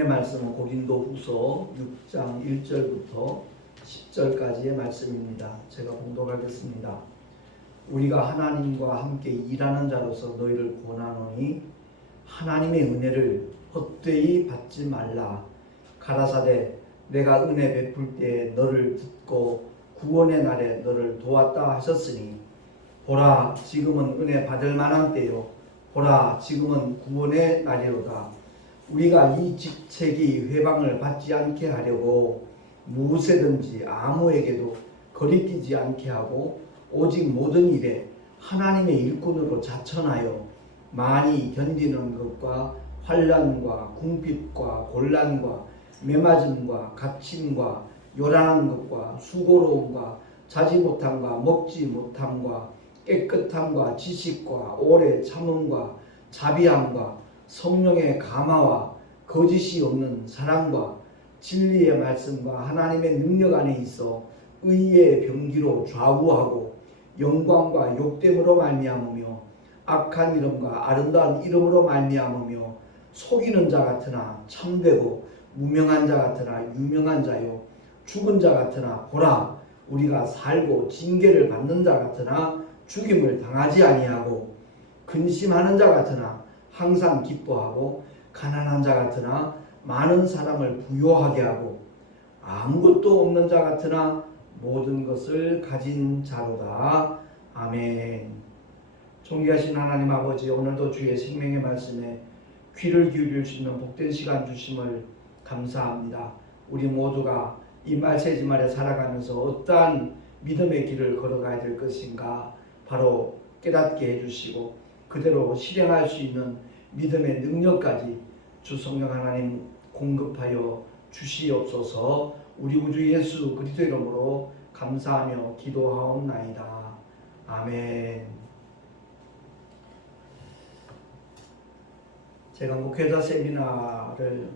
오늘의 말씀은 고린도후서 6장 1절부터 10절까지의 말씀입니다. 제가 봉독하겠습니다. 우리가 하나님과 함께 일하는 자로서 너희를 권하노니 하나님의 은혜를 헛되이 받지 말라. 가라사대 내가 은혜 베풀 때에 너를 듣고 구원의 날에 너를 도왔다 하셨으니 보라 지금은 은혜 받을 만한 때요 보라 지금은 구원의 날이로다. 우리가 이 직책이 회방을 받지 않게 하려고 무엇이든지 아무에게도 거리끼지 않게 하고 오직 모든 일에 하나님의 일꾼으로 자천하여 많이 견디는 것과 환난과 궁핍과 곤란과 매맞음과 갇힘과 요란한 것과 수고로움과 자지 못함과 먹지 못함과 깨끗함과 지식과 오래 참음과 자비함과 성령의 감화와 거짓이 없는 사랑과 진리의 말씀과 하나님의 능력 안에 있어 의의 병기로 좌우하고 영광과 욕됨으로 말미암으며 악한 이름과 아름다운 이름으로 말미암으며 속이는 자 같으나 참되고 무명한 자 같으나 유명한 자요 죽은 자 같으나 보라 우리가 살고 징계를 받는 자 같으나 죽임을 당하지 아니하고 근심하는 자 같으나 항상 기뻐하고 가난한 자 같으나 많은 사람을 부요하게 하고 아무것도 없는 자 같으나 모든 것을 가진 자로다. 아멘. 존귀하신 하나님 아버지, 오늘도 주의 생명의 말씀에 귀를 기울일 수 있는 복된 시간 주심을 감사합니다. 우리 모두가 이 말세지말에 살아가면서 어떠한 믿음의 길을 걸어가야 될 것인가 바로 깨닫게 해주시고 그대로 실행할 수 있는 믿음의 능력까지 주 성령 하나님 공급하여 주시옵소서. 우리 구주 예수 그리스도 이름으로 감사하며 기도하옵나이다. 아멘. 제가 목회자 세미나를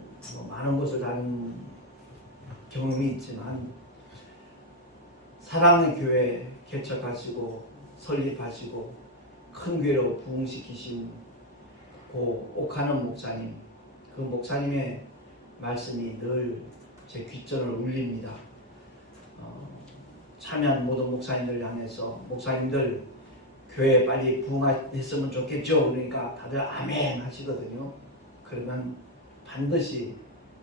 많은 곳을 다닌 경험이 있지만 사랑의 교회 개척하시고 설립하시고 큰 교회로 부흥시키신 고 옥하는 목사님, 그 목사님의 말씀이 늘 제 귓전을 울립니다. 참여한 모든 목사님들 향해서 목사님들 교회 빨리 부흥했으면 좋겠죠. 그러니까 다들 아멘 하시거든요. 그러면 반드시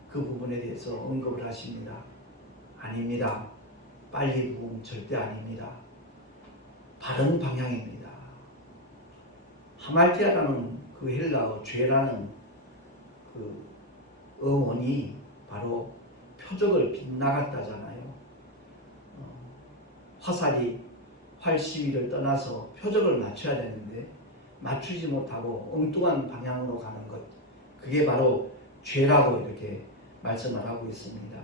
그 부분에 대해서 언급을 하십니다. 아닙니다. 빨리 부흥 절대 아닙니다. 바른 방향입니다. 하말티아라는 그 헬라어 죄라는 그 어원이 바로 표적을 빗나갔다잖아요. 화살이 활시위를 떠나서 표적을 맞춰야 되는데 맞추지 못하고 엉뚱한 방향으로 가는 것, 그게 바로 죄라고 이렇게 말씀을 하고 있습니다.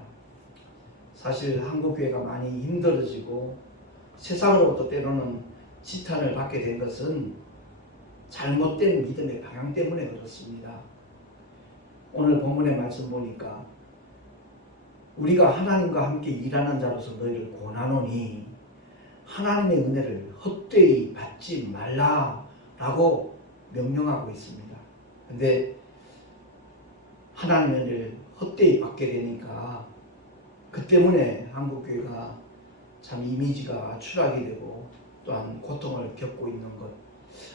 사실 한국교회가 많이 힘들어지고 세상으로부터 때로는 지탄을 받게 된 것은 잘못된 믿음의 방향 때문에 그렇습니다. 오늘 본문의 말씀 보니까 우리가 하나님과 함께 일하는 자로서 너희를 권하노니 하나님의 은혜를 헛되이 받지 말라라고 명령하고 있습니다. 근데 하나님의 은혜를 헛되이 받게 되니까 그 때문에 한국교회가 참 이미지가 추락이 되고 또한 고통을 겪고 있는 것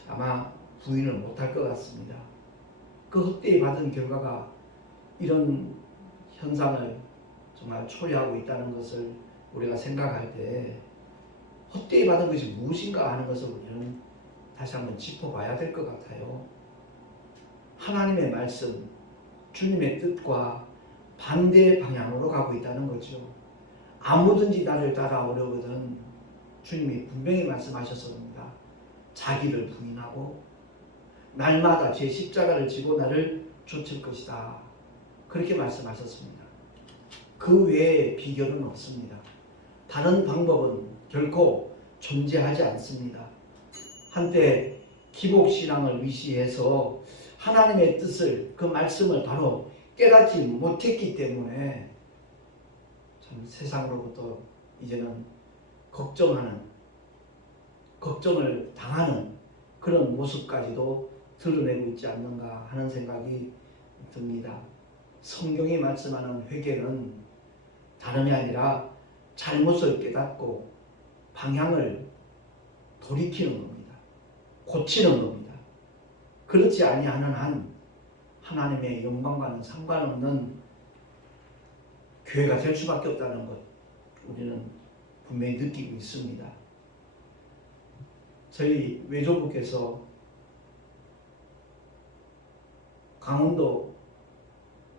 아마 부인을 못할 것 같습니다. 그 헛되이 받은 결과가 이런 현상을 정말 초래하고 있다는 것을 우리가 생각할 때 헛되이 받은 것이 무엇인가 하는 것을 우리는 다시 한번 짚어봐야 될 것 같아요. 하나님의 말씀, 주님의 뜻과 반대의 방향으로 가고 있다는 거죠. 아무든지 나를 따라오려거든 주님이 분명히 말씀하셨습니다. 자기를 부인하고 날마다 제 십자가를 지고 나를 쫓을 것이다. 그렇게 말씀하셨습니다. 그 외에 비결은 없습니다. 다른 방법은 결코 존재하지 않습니다. 한때 기복신앙을 위시해서 하나님의 뜻을 그 말씀을 바로 깨닫지 못했기 때문에 참 세상으로부터 이제는 걱정을 당하는 그런 모습까지도 드러내고 있지 않는가 하는 생각이 듭니다. 성경이 말씀하는 회개는 다름이 아니라 잘못을 깨닫고 방향을 돌이키는 겁니다. 고치는 겁니다. 그렇지 아니하는 한 하나님의 영광과는 상관없는 교회가 될 수밖에 없다는 것 우리는 분명히 느끼고 있습니다. 저희 외조부께서 강원도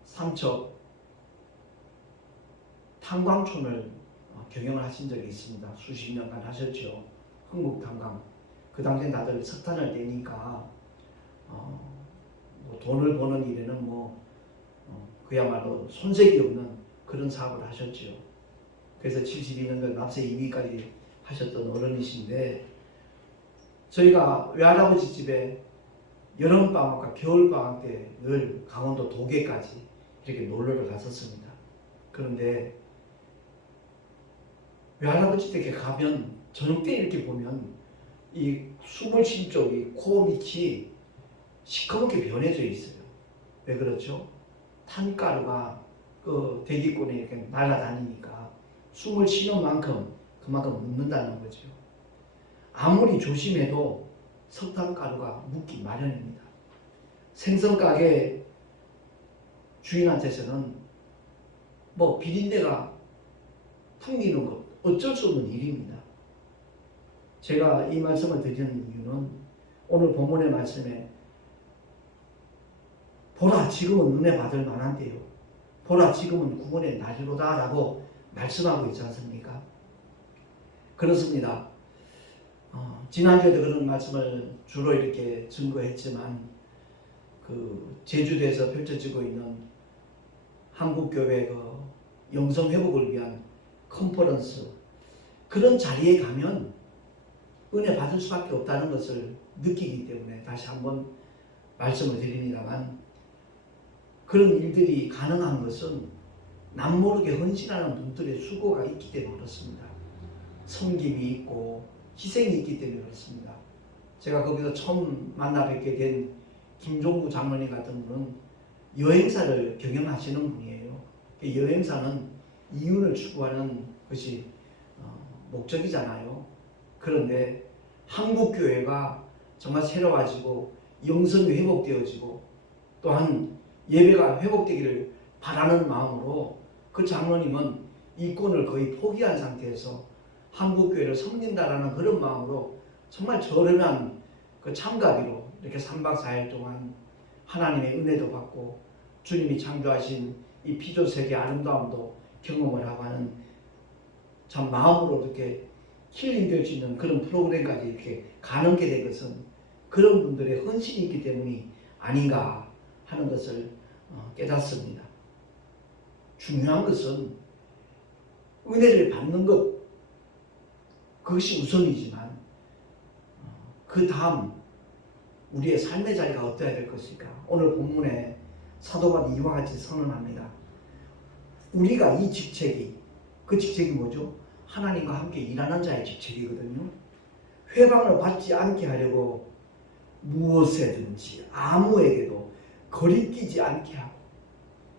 삼척 탄광촌을 경영을 하신 적이 있습니다. 수십 년간 하셨죠. 흥국탄광. 그 당시엔 다들 석탄을 떼니까 뭐 돈을 버는 일에는 그야말로 손색이 없는 그런 사업을 하셨죠. 그래서 72년간 납세 2위까지 하셨던 어른이신데 저희가 외할아버지 집에 여름방학과 겨울방학 때 늘 강원도 도계까지 이렇게 놀러를 갔었습니다. 그런데 외할아버지 댁에 가면 저녁 때 이렇게 보면 이 숨을 쉰 쪽이 코 밑이 시커멓게 변해져 있어요. 왜 그렇죠? 탄가루가 그 대기권에 이렇게 날아다니니까 숨을 쉬는 만큼 그만큼 묻는다는 거죠. 아무리 조심해도 석탄가루가 묻기 마련입니다. 생선가게 주인한테서는 비린내가 풍기는 것 어쩔 수 없는 일입니다. 제가 이 말씀을 드리는 이유는 오늘 본문의 말씀에 보라 지금은 은혜 받을 만한데요. 보라 지금은 구원의 날이로다 라고 말씀하고 있지 않습니까? 그렇습니다. 지난주에도 그런 말씀을 주로 이렇게 증거했지만 그 제주도에서 펼쳐지고 있는 한국교회 그 영성회복을 위한 컨퍼런스 그런 자리에 가면 은혜 받을 수밖에 없다는 것을 느끼기 때문에 다시 한번 말씀을 드립니다만 그런 일들이 가능한 것은 남모르게 헌신하는 분들의 수고가 있기 때문에 그렇습니다. 섬김이 있고 희생이 있기 때문에 그렇습니다. 제가 거기서 처음 만나 뵙게 된 김종구 장로님 같은 분은 여행사를 경영하시는 분이에요. 여행사는 이윤을 추구하는 것이 목적이잖아요. 그런데 한국교회가 정말 새로워지고 영성이 회복되어지고 또한 예배가 회복되기를 바라는 마음으로 그 장로님은 이권을 거의 포기한 상태에서 한국교회를 섬긴다라는 그런 마음으로 정말 저렴한 그 참가비로 이렇게 3박 4일 동안 하나님의 은혜도 받고 주님이 창조하신 이 피조세계의 아름다움도 경험을 하고 하는 참 마음으로 이렇게 힐링될 수 있는 그런 프로그램까지 이렇게 가능하게 된 것은 그런 분들의 헌신이 있기 때문이 아닌가 하는 것을 깨닫습니다. 중요한 것은 은혜를 받는 것 그것이 우선이지만 그 다음 우리의 삶의 자리가 어떠해야 될 것일까? 오늘 본문에 사도 바울이 이와 같이 선언합니다. 우리가 이 직책이 그 직책이 뭐죠? 하나님과 함께 일하는 자의 직책이거든요. 회방을 받지 않게 하려고 무엇에든지 아무에게도 거리끼지 않게 하고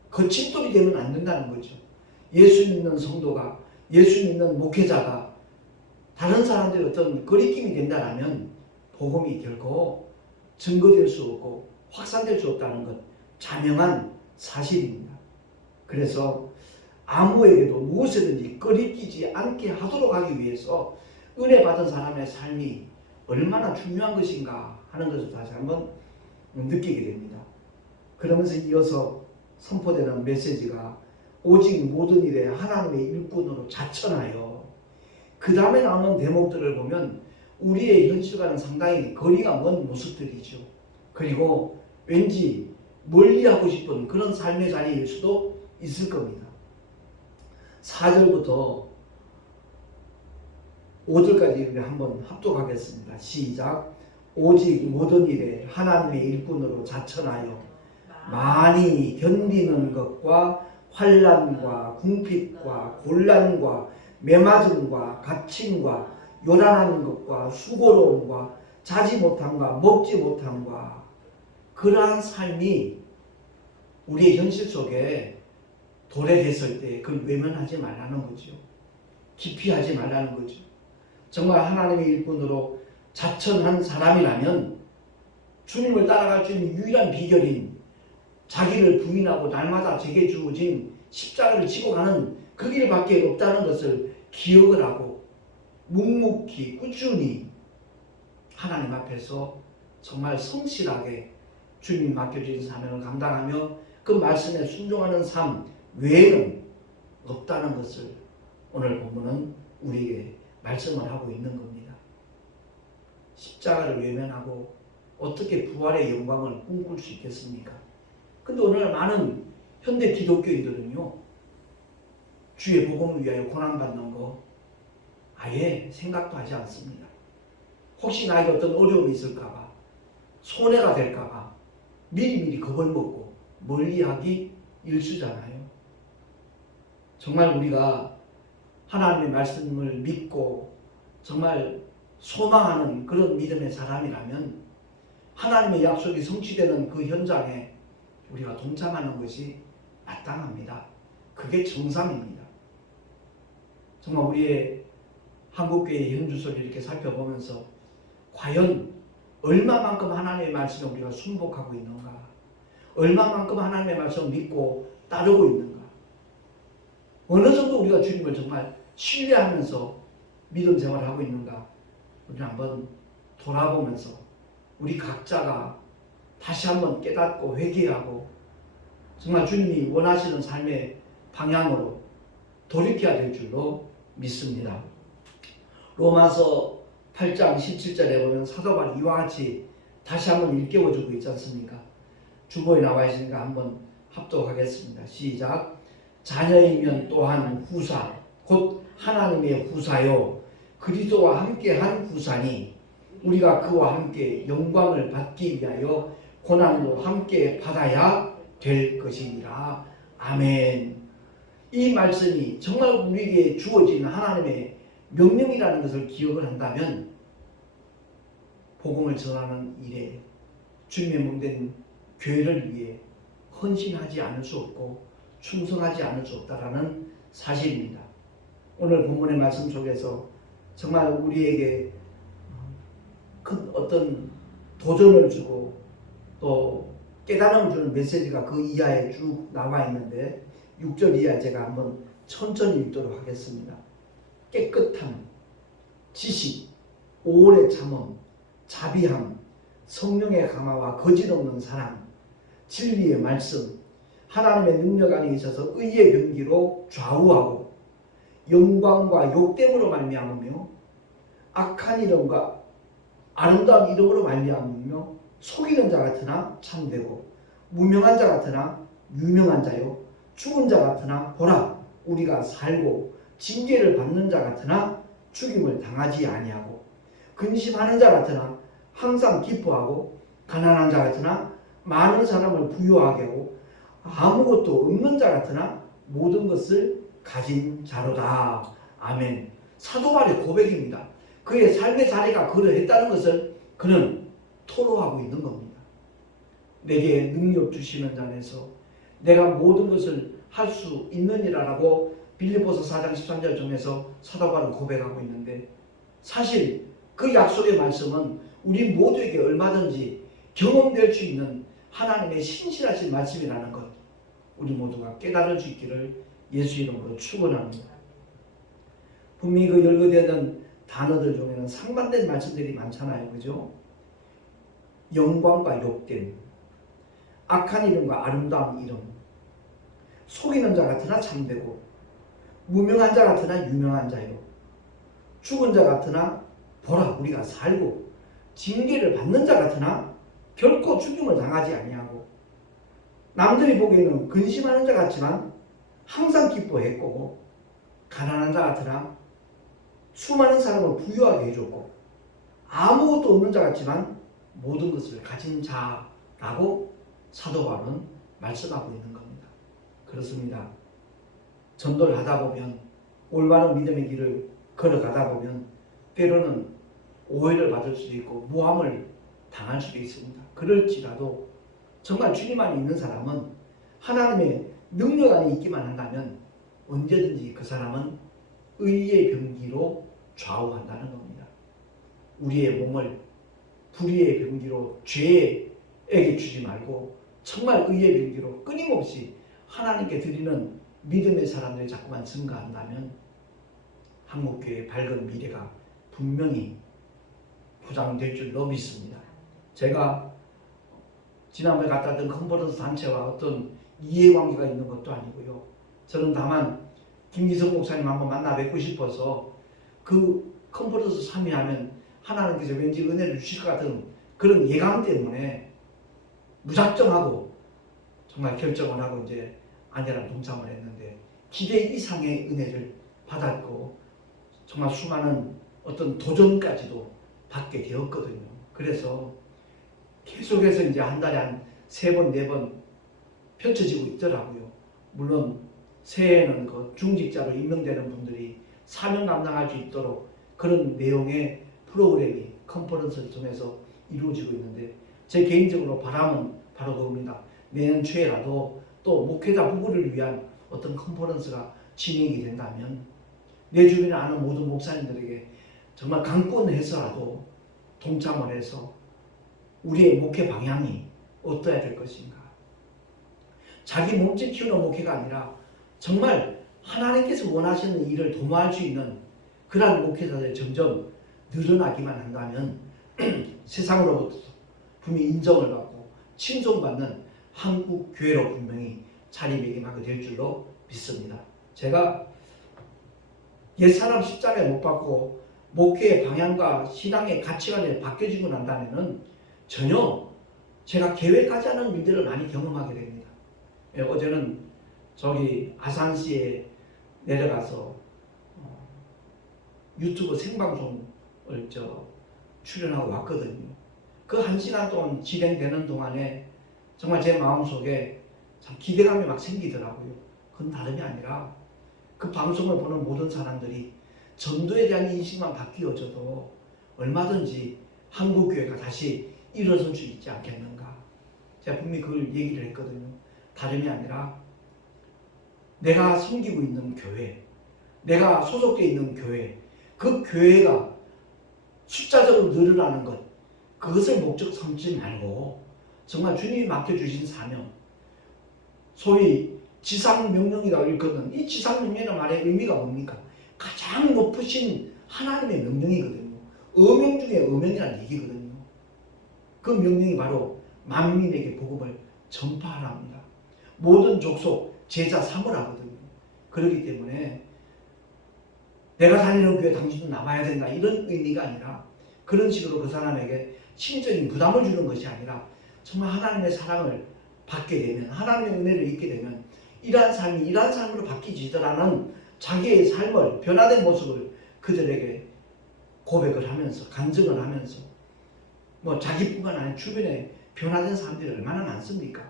거침돌이 되면 안 된다는 거죠. 예수 믿는 성도가 예수 믿는 목회자가 다른 사람들이 어떤 거리낌이 된다면 복음이 결코 증거될 수 없고 확산될 수 없다는 것 자명한 사실입니다. 그래서 아무에게도 무엇이든지 거리끼지 않게 하도록 하기 위해서 은혜 받은 사람의 삶이 얼마나 중요한 것인가 하는 것을 다시 한번 느끼게 됩니다. 그러면서 이어서 선포되는 메시지가 오직 모든 일에 하나님의 일꾼으로 자천하여 그 다음에 나오는 대목들을 보면 우리의 현실과는 상당히 거리가 먼 모습들이죠. 그리고 왠지 멀리하고 싶은 그런 삶의 자리일 수도 있을 겁니다. 4절부터 5절까지 한번 합독하겠습니다. 시작. 오직 모든 일에 하나님의 일꾼으로 자천하여 많이 견디는 것과 환난과 궁핍과 곤란과 매맞음과 갇힘과 요란한 것과 수고로움과 자지 못함과 먹지 못함과 그러한 삶이 우리의 현실 속에 도래됐을 때 그걸 외면하지 말라는 거죠. 기피하지 말라는 거죠. 정말 하나님의 일꾼으로 자천한 사람이라면 주님을 따라갈 수 있는 유일한 비결인 자기를 부인하고 날마다 제게 주어진 십자가를 지고 가는 그 길밖에 없다는 것을 기억을 하고 묵묵히 꾸준히 하나님 앞에서 정말 성실하게 주님이 맡겨주신 사명을 감당하며 그 말씀에 순종하는 삶 외에는 없다는 것을 오늘 본문은 우리에게 말씀을 하고 있는 겁니다. 십자가를 외면하고 어떻게 부활의 영광을 꿈꿀 수 있겠습니까? 근데 오늘 많은 현대 기독교인들은요, 주의 복음을 위하여 고난받는 거 아예 생각도 하지 않습니다. 혹시 나에게 어떤 어려움이 있을까봐, 손해가 될까봐 미리미리 겁을 먹고 멀리하기 일쑤잖아요. 정말 우리가 하나님의 말씀을 믿고 정말 소망하는 그런 믿음의 사람이라면 하나님의 약속이 성취되는 그 현장에 우리가 동참하는 것이 마땅합니다. 그게 정상입니다. 정말 우리의 한국교회의 현주소를 이렇게 살펴보면서 과연 얼마만큼 하나님의 말씀에 우리가 순복하고 있는가, 얼마만큼 하나님의 말씀을 믿고 따르고 있는가, 어느 정도 우리가 주님을 정말 신뢰하면서 믿음 생활을 하고 있는가, 우리는 한번 돌아보면서 우리 각자가 다시 한번 깨닫고 회개하고 정말 주님이 원하시는 삶의 방향으로 돌이켜야 될 줄로 믿습니다. 로마서 8장 17절에 보면 사도 바울이 이와 같이 다시 한번 일깨워주고 있지 않습니까? 주보에 나와 있으니까 한번 합독하겠습니다. 시작. 자녀이면 또한 후사, 곧 하나님의 후사요 그리스도와 함께한 후사니 우리가 그와 함께 영광을 받기 위하여 고난도 함께 받아야 될 것이니라. 아멘. 이 말씀이 정말 우리에게 주어진 하나님의 명령이라는 것을 기억을 한다면 복음을 전하는 일에 주님의 몸된 교회를 위해 헌신하지 않을 수 없고 충성하지 않을 수 없다라는 사실입니다. 오늘 본문의 말씀 속에서 정말 우리에게 큰 어떤 도전을 주고 또 깨달음을 주는 메시지가 그 이하에 쭉 나와 있는데 6절 이하 제가 한번 천천히 읽도록 하겠습니다. 깨끗함, 지식, 오래 참음, 자비함, 성령의 강화와 거짓 없는 사랑, 진리의 말씀, 하나님의 능력 안에 있어서 의의 병기로 좌우하고 영광과 욕됨으로 말미암으며 악한 이름과 아름다운 이름으로 말미암으며 속이는 자 같으나 참되고 무명한 자 같으나 유명한 자요 죽은 자 같으나 보라 우리가 살고 징계를 받는 자 같으나 죽임을 당하지 아니하고 근심하는 자 같으나 항상 기뻐하고 가난한 자 같으나 많은 사람을 부유하게 하고 아무것도 없는 자 같으나 모든 것을 가진 자로다. 아멘. 사도 바울의 고백입니다. 그의 삶의 자리가 그러했다는 것을 그는 토로하고 있는 겁니다. 내게 능력 주시는 자에서 내가 모든 것을 할 수 있느니라라고 빌립보서 4장 13절 중에서 사도 바울은 고백하고 있는데 사실 그 약속의 말씀은 우리 모두에게 얼마든지 경험될 수 있는 하나님의 신실하신 말씀이라는 것 우리 모두가 깨달을 수 있기를 예수 이름으로 축원합니다. 분명히 그 열거되는 단어들 중에는 상반된 말씀들이 많잖아요. 그죠? 영광과 욕됨, 악한 이름과 아름다운 이름, 속이는 자 같으나 참되고 무명한 자 같으나 유명한 자요 죽은 자 같으나 보라 우리가 살고 징계를 받는 자 같으나 결코 죽임을 당하지 아니하고 남들이 보기에는 근심하는 자 같지만 항상 기뻐했고 가난한 자 같으나 수많은 사람을 부유하게 해줬고 아무것도 없는 자 같지만 모든 것을 가진 자라고 사도 바울은 말씀하고 있는 겁니다. 그렇습니다. 전도를 하다 보면 올바른 믿음의 길을 걸어가다 보면 때로는 오해를 받을 수도 있고 모함을 당할 수도 있습니다. 그럴지라도 정말 주님 안에 있는 사람은 하나님의 능력 안에 있기만 한다면 언제든지 그 사람은 의의 병기로 좌우한다는 겁니다. 우리의 몸을 불의의 병기로 죄에게 주지 말고 정말 의의 병기로 끊임없이 하나님께 드리는 믿음의 사람들이 자꾸만 증가한다면 한국교회의 밝은 미래가 분명히 보장될 줄로 믿습니다. 제가 지난번에 갔다 왔던 컨퍼런스 단체와 어떤 이해관계가 있는 것도 아니고요. 저는 다만 김기성 목사님 한번 만나 뵙고 싶어서 그 컨퍼런스 참여하면 하나님께서 왠지 은혜를 주실 것 같은 그런 예감 때문에 무작정하고 정말 결정을 하고 이제 아내랑 동참을 했는데 기대 이상의 은혜를 받았고 정말 수많은 어떤 도전까지도 받게 되었거든요. 그래서 계속해서 이제 한 달에 한 3번, 4번 펼쳐지고 있더라고요. 물론 새해에는 그 중직자로 임명되는 분들이 사명 감당할 수 있도록 그런 내용의 프로그램이 컨퍼런스를 통해서 이루어지고 있는데 제 개인적으로 바람은 바로 그겁니다. 내년 초에라도 또 목회자 부부를 위한 어떤 컨퍼런스가 진행이 된다면 내 주변에 아는 모든 목사님들에게 정말 강권해서라도 동참을 해서 우리의 목회 방향이 어떠해야 될 것인가. 자기 몸집 키우는 목회가 아니라 정말 하나님께서 원하시는 일을 도모할 수 있는 그러한 목회자들이 점점 늘어나기만 한다면 세상으로부터 분명히 인정을 받고 칭송받는 한국 교회로 분명히 자리매김하게 될 줄로 믿습니다. 제가 옛사람 십자가에 못 박고 목회의 방향과 신앙의 가치관이 바뀌어지고 난다면 전혀 제가 계획하지 않은 일들을 많이 경험하게 됩니다. 어제는 저기 아산시에 내려가서 유튜브 생방송을 출연하고 왔거든요. 그 1시간 동안 진행되는 동안에 정말 제 마음속에 참 기대감이 막 생기더라고요. 그건 다름이 아니라 그 방송을 보는 모든 사람들이 전도에 대한 인식만 바뀌어져도 얼마든지 한국교회가 다시 일어설 수 있지 않겠는가. 제가 분명히 그걸 얘기를 했거든요. 다름이 아니라 내가 섬기고 있는 교회, 내가 소속되어 있는 교회, 그 교회가 숫자적으로 늘어나는 것, 그것을 목적 삼지 말고 정말 주님이 맡겨주신 사명, 소위 지상명령이라고 일컫는 이 지상명령의 말의 의미가 뭡니까? 가장 높으신 하나님의 명령이거든요. 어명 중에 어명이라는 얘기거든요. 그 명령이 바로 만민에게 복음을 전파하랍니다. 모든 족속 제자 삼으라거든요. 그렇기 때문에 내가 다니는 교회 당신도 나와야 된다 이런 의미가 아니라 그런 식으로 그 사람에게 심적인 부담을 주는 것이 아니라 정말 하나님의 사랑을 받게 되면 하나님의 은혜를 잊게 되면 이러한 삶이 이러한 삶으로 바뀌지더라는 자기의 삶을 변화된 모습을 그들에게 고백을 하면서 간증을 하면서 뭐 자기뿐만 아니라 주변에 변화된 사람들이 얼마나 많습니까?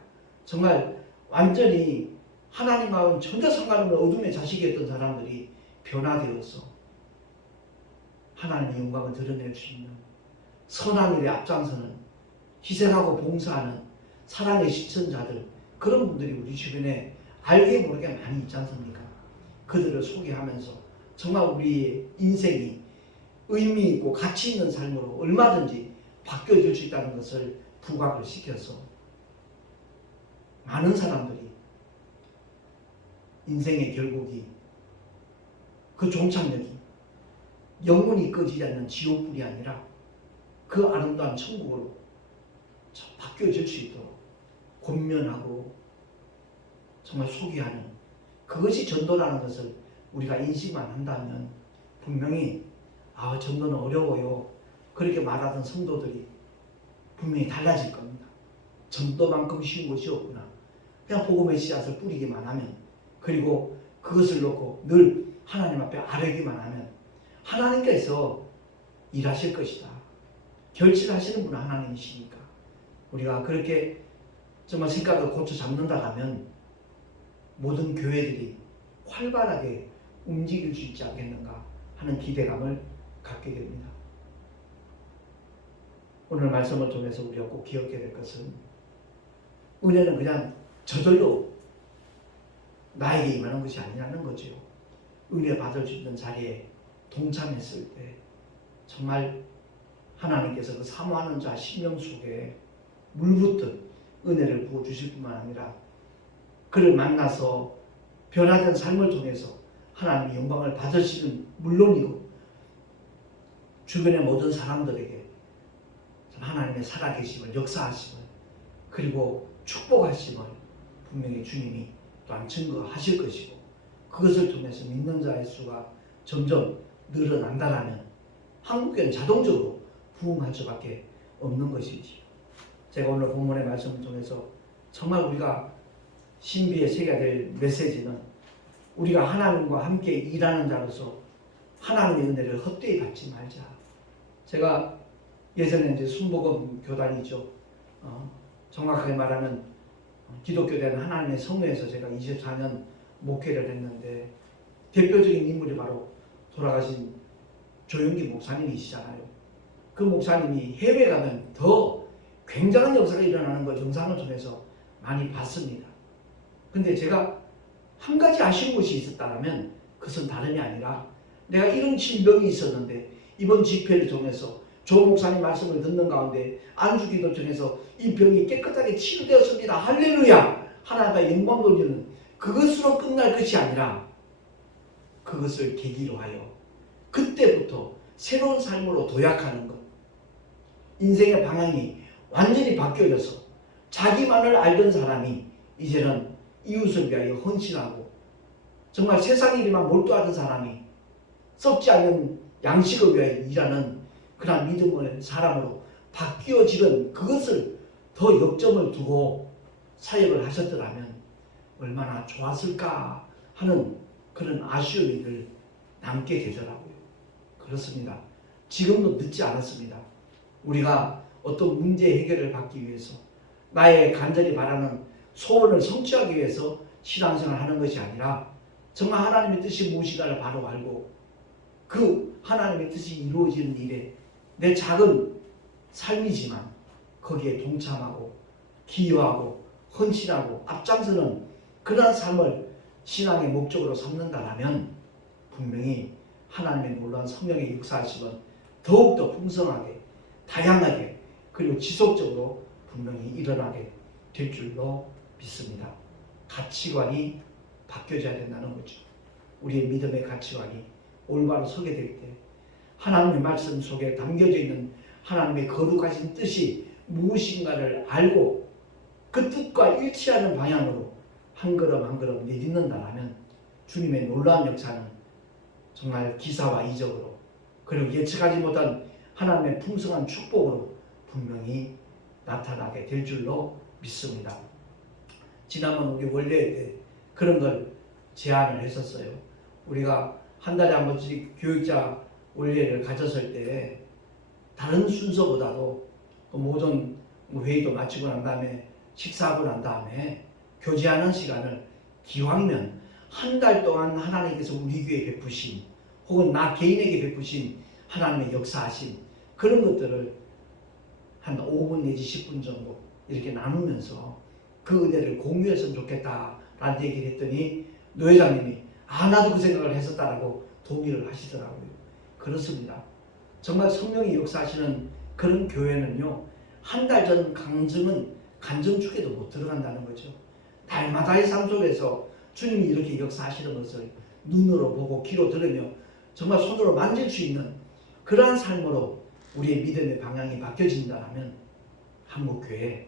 정말 완전히 하나님과는 전혀 상관없는 어둠의 자식이었던 사람들이 변화되어서 하나님의 영광을 드러낼 수 있는 선한 일에 앞장서는 희생하고 봉사하는 사랑의 실천자들 그런 분들이 우리 주변에 알게 모르게 많이 있지 않습니까? 그들을 소개하면서 정말 우리의 인생이 의미 있고 가치 있는 삶으로 얼마든지 바뀌어질 수 있다는 것을 부각을 시켜서 많은 사람들이 인생의 결국이 그 종착역이 영원히 꺼지지 않는 지옥불이 아니라 그 아름다운 천국으로 바뀌어질 수 있도록 권면하고 정말 소개하는 그것이 전도라는 것을 우리가 인식만 한다면 분명히 전도는 어려워요 그렇게 말하던 성도들이 분명히 달라질 겁니다. 전도만큼 쉬운 것이 없구나. 그냥 복음의 씨앗을 뿌리기만 하면 그리고 그것을 놓고 늘 하나님 앞에 아뢰기만 하면 하나님께서 일하실 것이다. 결실하시는 분은 하나님이시니까 우리가 그렇게 정말 생각을 고쳐 잡는다 하면 모든 교회들이 활발하게 움직일 수 있지 않겠는가 하는 기대감을 갖게 됩니다. 오늘 말씀을 통해서 우리가 꼭 기억해야 될 것은 은혜는 그냥 저절로 나에게 임하는 것이 아니냐는 거죠. 은혜 받을 수 있는 자리에 동참했을 때 정말 하나님께서 그 사모하는 자 심령 속에 물붓듯 은혜를 부어주실 뿐만 아니라 그를 만나서 변화된 삶을 통해서 하나님의 영광을 받으시는 물론이고 주변의 모든 사람들에게 하나님의 살아계심을 역사하심을 그리고 축복하심을 분명히 주님이 또한 증거하실 것이고 그것을 통해서 믿는 자의 수가 점점 늘어난다라면 한국교회는 자동적으로 부흥할 수밖에 없는 것이지요. 제가 오늘 본문의 말씀을 통해서 정말 우리가 신비에 새겨야 될 메시지는 우리가 하나님과 함께 일하는 자로서 하나님의 은혜를 헛되이 받지 말자. 제가 예전에 이제 순복음 교단이죠. 정확하게 말하면 기독교된 하나님의 성회에서 제가 24년 목회를 했는데 대표적인 인물이 바로 돌아가신 조용기 목사님이시잖아요. 그 목사님이 해외 가면 더 굉장한 역사가 일어나는 걸 영상을 통해서 많이 봤습니다. 근데 제가 한 가지 아쉬운 것이 있었다면 그것은 다름이 아니라 내가 이런 질병이 있었는데 이번 집회를 통해서 조 목사님 말씀을 듣는 가운데 안수기도 통해서 이 병이 깨끗하게 치유되었습니다. 할렐루야! 하나님과 영광 돌리는 그것으로 끝날 것이 아니라 그것을 계기로 하여 그때부터 새로운 삶으로 도약하는 것. 인생의 방향이 완전히 바뀌어져서 자기만을 알던 사람이 이제는 이웃을 위하여 헌신하고 정말 세상 일에만 몰두하던 사람이 썩지 않는 양식을 위하여 일하는 그런 믿음의 사람으로 바뀌어지는 그것을 더 역점을 두고 사역을 하셨더라면 얼마나 좋았을까 하는 그런 아쉬움이 늘 남게 되더라고요. 그렇습니다. 지금도 늦지 않았습니다. 우리가 어떤 문제 해결을 받기 위해서 나의 간절히 바라는 소원을 성취하기 위해서 신앙생활을 하는 것이 아니라 정말 하나님의 뜻이 무엇인가를 바로 알고 그 하나님의 뜻이 이루어지는 일에 내 작은 삶이지만 거기에 동참하고 기여하고 헌신하고 앞장서는 그러한 삶을 신앙의 목적으로 삼는다라면 분명히 하나님의 놀라운 성령의 역사하심은 더욱더 풍성하게 다양하게 그리고 지속적으로 분명히 일어나게 될 줄로 믿습니다. 가치관이 바뀌어져야 된다는 거죠. 우리의 믿음의 가치관이 올바로 서게 될 때 하나님의 말씀 속에 담겨져 있는 하나님의 거룩하신 뜻이 무엇인가를 알고 그 뜻과 일치하는 방향으로 한 걸음 한 걸음 내딛는다면 주님의 놀라운 역사는 정말 기사와 이적으로 그리고 예측하지 못한 하나님의 풍성한 축복으로 분명히 나타나게 될 줄로 믿습니다. 지난번 우리 원례 때 그런 걸 제안을 했었어요. 우리가 한 달에 한 번씩 교육자 원례를 가졌을 때 다른 순서보다도 모든 회의도 마치고 난 다음에 식사하고 난 다음에 교제하는 시간을 기왕이면 한 달 동안 하나님께서 우리 교회에 베푸신 혹은 나 개인에게 베푸신 하나님의 역사하신 그런 것들을 한 5분 내지 10분 정도 이렇게 나누면서 그 은혜를 공유했으면 좋겠다라는 얘기를 했더니 노 회장님이 나도 그 생각을 했었다라고 동의를 하시더라고요. 그렇습니다. 정말 성령이 역사하시는 그런 교회는요, 한 달 전 강증은 간증축에도 못 들어간다는 거죠. 날마다의 삶 속에서 주님이 이렇게 역사하시는 것을 눈으로 보고 귀로 들으며 정말 손으로 만질 수 있는 그러한 삶으로 우리의 믿음의 방향이 바뀌어진다면 한국교회에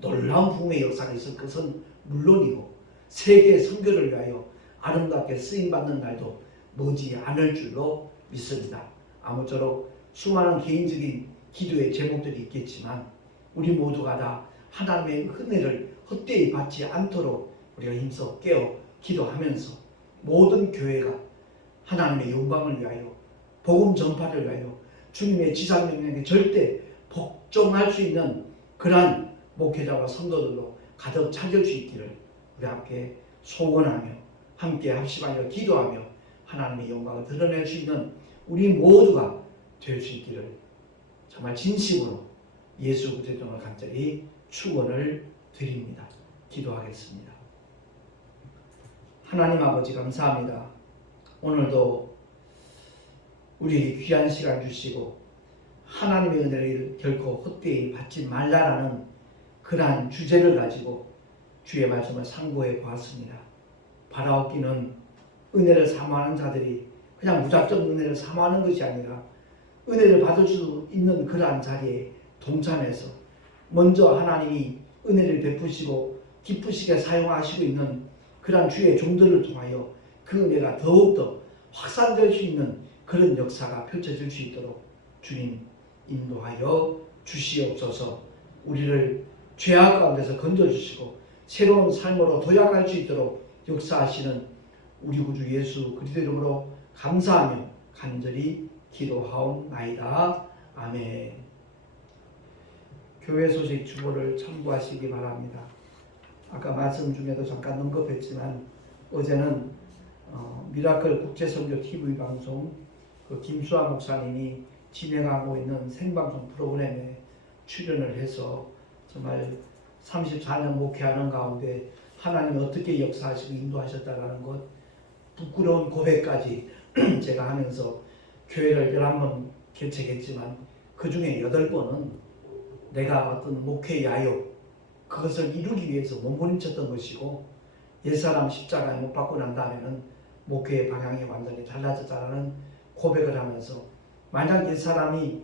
놀라운 부흥의 역사가 있을 것은 물론이고 세계 선교를 위하여 아름답게 쓰임받는 날도 머지 않을 줄로 믿습니다. 아무쪼록 수많은 개인적인 기도의 제목들이 있겠지만 우리 모두가 다 하나님의 은혜를 헛되이 받지 않도록 우리가 힘써 깨어 기도하면서 모든 교회가 하나님의 영광을 위하여 복음 전파를 위하여 주님의 지상명령에 절대 복종할 수 있는 그러한 목회자와 성도들로 가득 차질 수 있기를 우리 함께 소원하며 함께 합심하여 기도하며 하나님의 영광을 드러낼 수 있는 우리 모두가 될 수 있기를 정말 진심으로 예수 그리스도를 간절히 축원을 드립니다. 기도하겠습니다. 하나님 아버지 감사합니다. 오늘도 우리에게 귀한 시간 주시고 하나님의 은혜를 결코 헛되이 받지 말라라는 그러한 주제를 가지고 주의 말씀을 상고해 보았습니다. 바라옵기는 은혜를 사모하는 자들이 그냥 무작정 은혜를 사모하는 것이 아니라 은혜를 받을 수 있는 그러한 자리에 동참해서 먼저 하나님이 은혜를 베푸시고 기쁘시게 사용하시고 있는 그러한 주의 종들을 통하여 그 은혜가 더욱더 확산될 수 있는 그런 역사가 펼쳐질 수 있도록 주님 인도하여 주시옵소서. 우리를 죄악 가운데서 건져주시고 새로운 삶으로 도약할 수 있도록 역사하시는 우리 구주 예수 그리스도 이름으로 감사하며 간절히 기도하옵나이다. 아멘. 교회 소식 주보를 참고하시기 바랍니다. 아까 말씀 중에도 잠깐 언급했지만 어제는 미라클 국제선교 TV 방송 김수아 목사님이 진행하고 있는 생방송 프로그램에 출연을 해서 정말 34년 목회하는 가운데 하나님이 어떻게 역사하시고 인도하셨다라는 것 부끄러운 고백까지 제가 하면서 교회를 11번 개척했지만 그 중에 8번은 내가 어떤 목회의 야욕 그것을 이루기 위해서 몸부림쳤던 것이고 옛사람 십자가에 못 박고 난 다음에는 목회의 방향이 완전히 달라졌다는 고백을 하면서 만약 옛사람이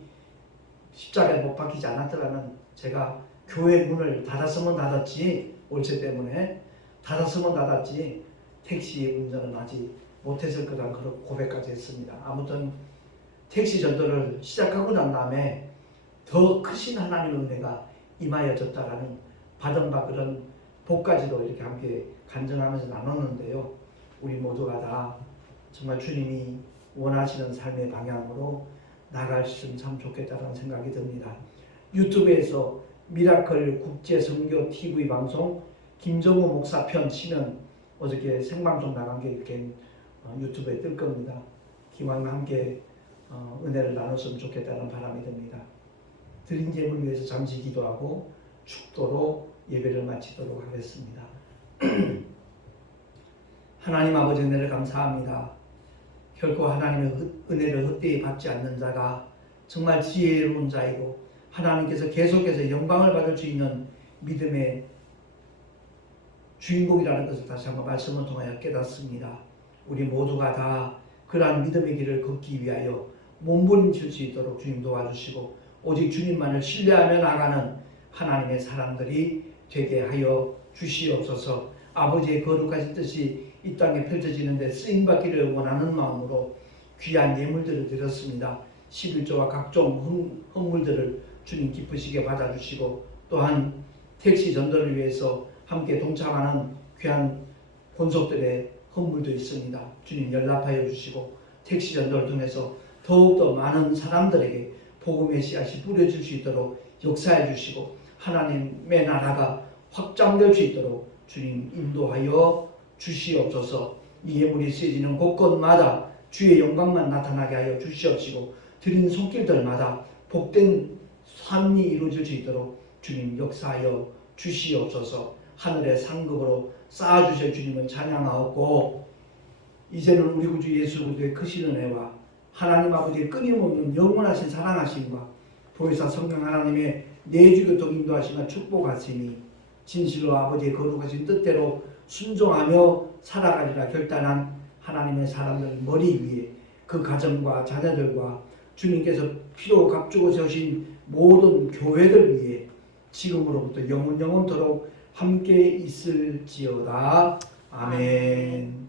십자가에 못 박히지 않았더라면 제가 교회 문을 닫았으면 닫았지 올체 때문에 닫았으면 닫았지 택시 운전은 아직 못했을 거라는 그런 고백까지 했습니다. 아무튼 택시 전도를 시작하고 난 다음에 더 크신 하나님의 은혜가 임하여졌다라는 받은 바 그런 복까지도 이렇게 함께 간증하면서 나눴는데요. 우리 모두가 다 정말 주님이 원하시는 삶의 방향으로 나갈 수 있으면 참 좋겠다는 생각이 듭니다. 유튜브에서 미라클 국제선교 TV 방송 김정우 목사 편 치면 어저께 생방송 나간 게 이렇게 유튜브에 뜰 겁니다. 기왕 함께 은혜를 나눴으면 좋겠다는 바람이 듭니다. 드린 제물 위해서 잠시 기도하고 축도로 예배를 마치도록 하겠습니다. 하나님 아버지 은혜를 감사합니다. 결코 하나님의 은혜를 헛되이 받지 않는 자가 정말 지혜로운 자이고 하나님께서 계속해서 영광을 받을 수 있는 믿음의 주인공이라는 것을 다시 한번 말씀을 통하여 깨닫습니다. 우리 모두가 다 그러한 믿음의 길을 걷기 위하여 몸부림칠 수 있도록 주님 도와주시고 오직 주님만을 신뢰하며 나가는 하나님의 사람들이 되게 하여 주시옵소서. 아버지의 거룩하신 뜻이 이 땅에 펼쳐지는데 쓰임받기를 원하는 마음으로 귀한 예물들을 드렸습니다. 11조와 각종 헌물들을 주님 기쁘시게 받아주시고 또한 택시 전도를 위해서 함께 동참하는 귀한 본속들의 헌물도 있습니다. 주님 연락하여 주시고 택시 전도를 통해서 더욱더 많은 사람들에게 복음의 씨앗이 뿌려질 수 있도록 역사해 주시고 하나님의 나라가 확장될 수 있도록 주님 인도하여 주시옵소서. 이 예물이 쓰여지는 곳곳마다 주의 영광만 나타나게 하여 주시옵시고 드린 손길들마다 복된 삶이 이루어질 수 있도록 주님 역사하여 주시옵소서. 하늘의 상급으로 쌓아주실 주님은 찬양하옵고 이제는 우리 구주 예수 그리스도의 크신 은혜와 하나님 아버지의 끊임없는 영원하신 사랑하심과 보혜사 성령 하나님의 내주교통 인도하심과 축복하심이 진실로 아버지의 거룩하신 뜻대로 순종하며 살아가리라 결단한 하나님의 사람들 머리 위에 그 가정과 자녀들과 주님께서 피로 값주고 세우신 모든 교회들 위에 지금으로부터 영원토록 함께 있을지어다. 아멘.